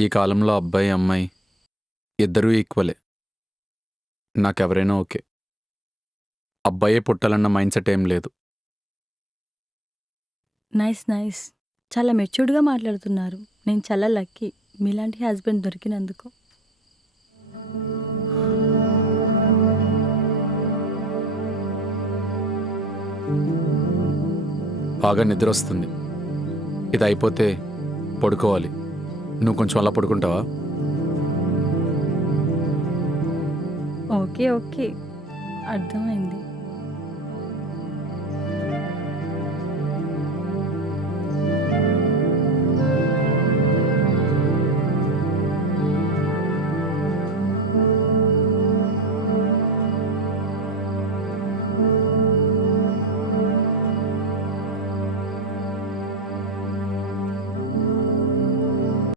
ఈ కాలంలో అబ్బాయి అమ్మాయి ఇద్దరూ ఈక్వలే. నాకెవరైనా ఓకే. అబ్బాయే పుట్టాలన్న మైండ్ సెట్ ఏం లేదు. Nice nice. చాలా మెచ్యూర్డ్‌గా మాట్లాడుతున్నారు. నేను చాలా లక్కీ మీలాంటి హస్బెండ్ దొరికినందుకు. బాగా నిద్ర వస్తుంది. ఇది అయిపోతే పడుకోవాలి. నువ్వు కొంచెం అలా పడుకుంటావా? ఓకే. ఓకే. అర్థమైంది.